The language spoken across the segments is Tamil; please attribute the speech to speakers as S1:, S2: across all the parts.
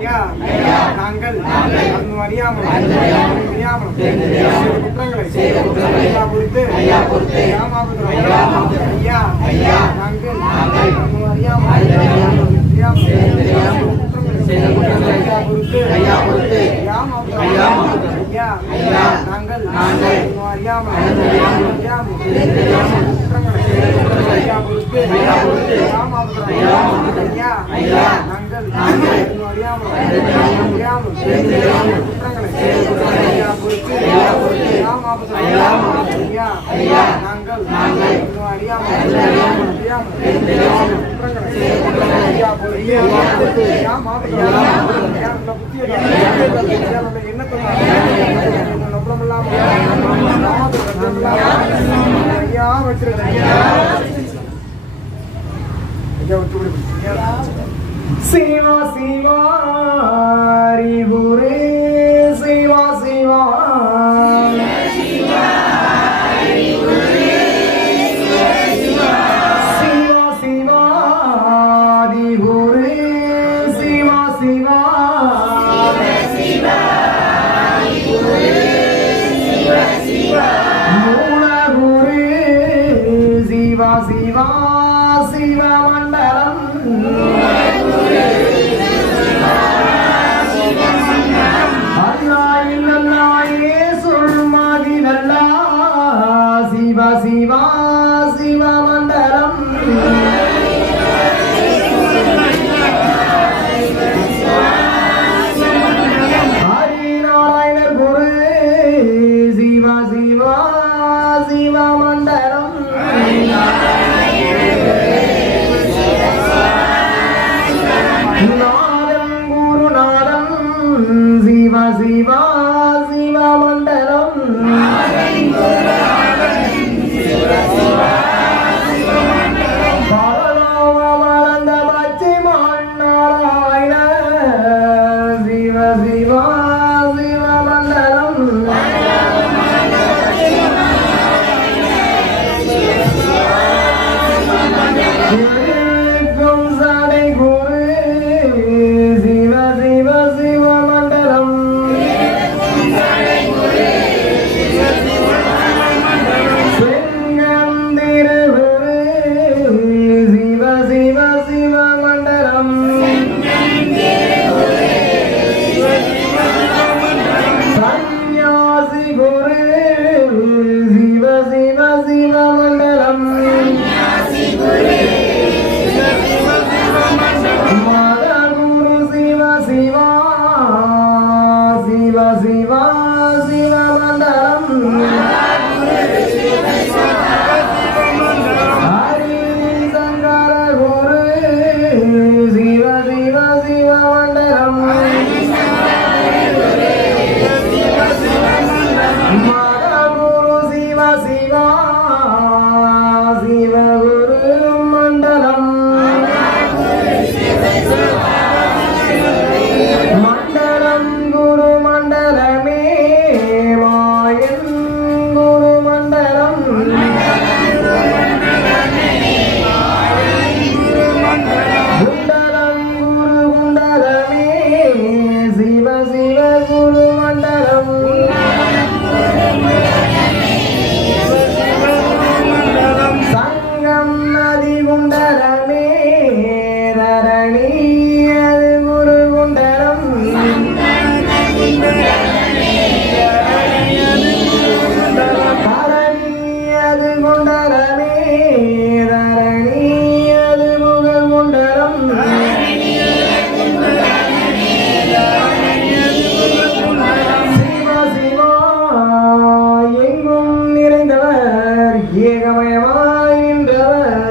S1: நாங்கள் அறியாமல் தெரியாமல் குற்றங்களை ஐயா குறித்து ஐயா குறித்து ஐயா ஐயா நாங்கள் அறியாமல் தெரியாமல் குற்றங்களை ஐயா குறித்து ஐயா குறித்து ஐயா ஐயா நாங்கள் நாங்கள் அறியாமல் தெரியாமல் குற்றங்களை ஐயா அறியாமல் அறியாமல் நாங்கள் அறியாமல் எண்ணத்தை ஐயா வச்சிருக்கேன் ஐயா வச்சு Siva Siva Hari Hare Siva. Viva!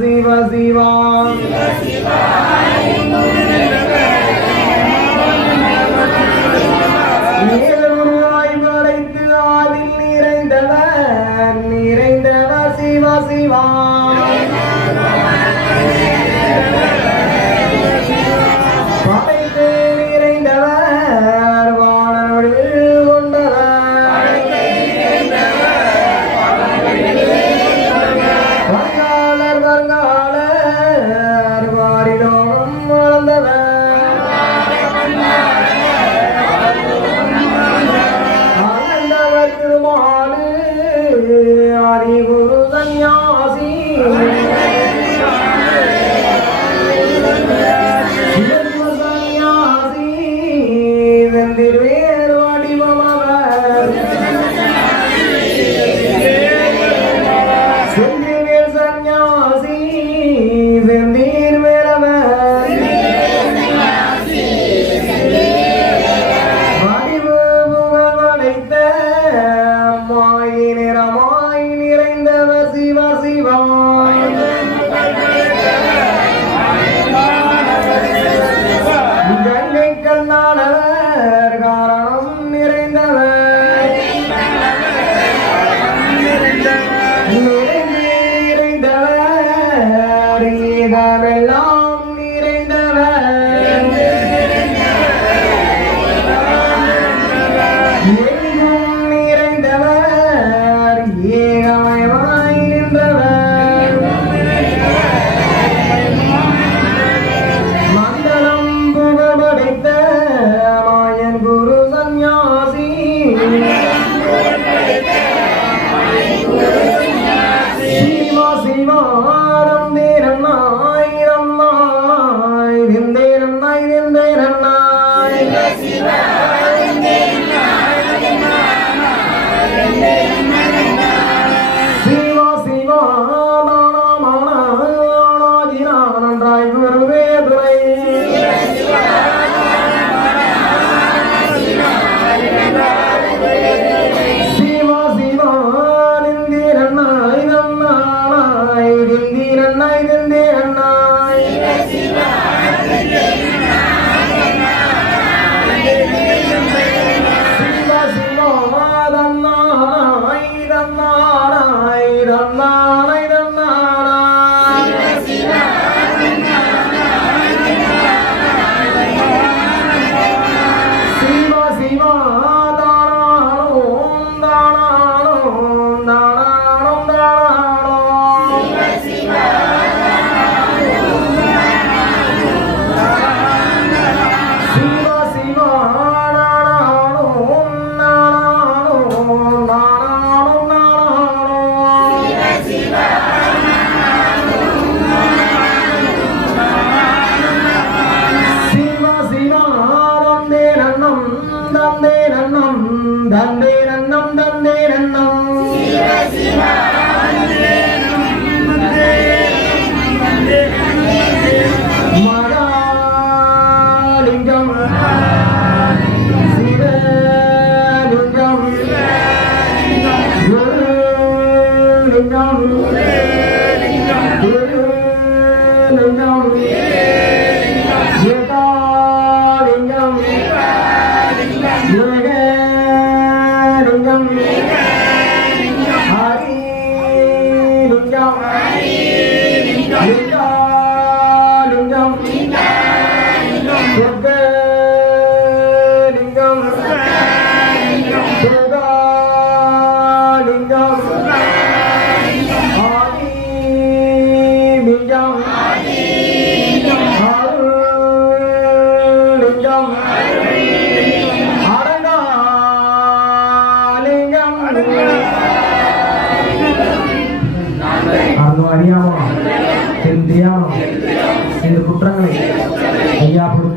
S1: Siva Siva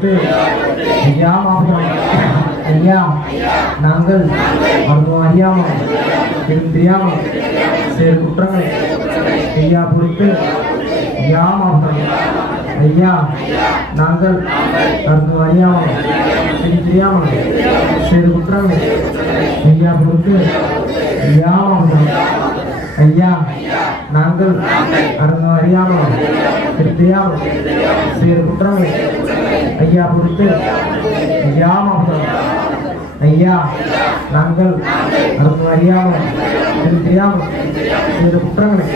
S1: ஐயா ஐயா மாபகம் ஐயா நாங்கள் மருத்துவம் அறியாமல் தெரியாமல் சில குற்றங்களை ஐயா பொறுத்து ஐயா மாபகம் ஐயா நாங்கள் மருத்துவம் அறியாமல் தெரியாமல் சில குற்றங்களை ஐயா பொறுத்து ஐயா மாபகம் ஐயா நாங்கள் அறிந்து அறியாமல் தெரியாமல் சிறு குற்றங்களை ஐயா பொறுத்து ஐயா மாபகம் ஐயா நாங்கள் அறிந்து அறியாமல் தெரியாமல் சிறு குற்றங்களை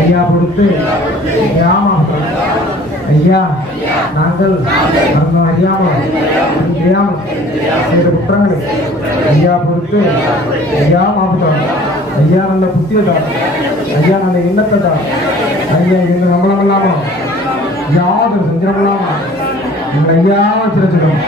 S1: ஐயா பொறுத்து ஐயா மாபகம் ஐயா நாங்கள் அறிந்து அறியாமல் தெரியாமல் சிறு குற்றங்களை ஐயா பொறுத்து ஐயா மாபகம் ஐயா நல்ல புத்தியை தான் ஐயா நல்ல எண்ணத்தை தான் ஐயா எங்க நம்மளம் இல்லாமா யாரும் செஞ்சிடலாமா எங்களை ஐயா வச்சிருக்கோம்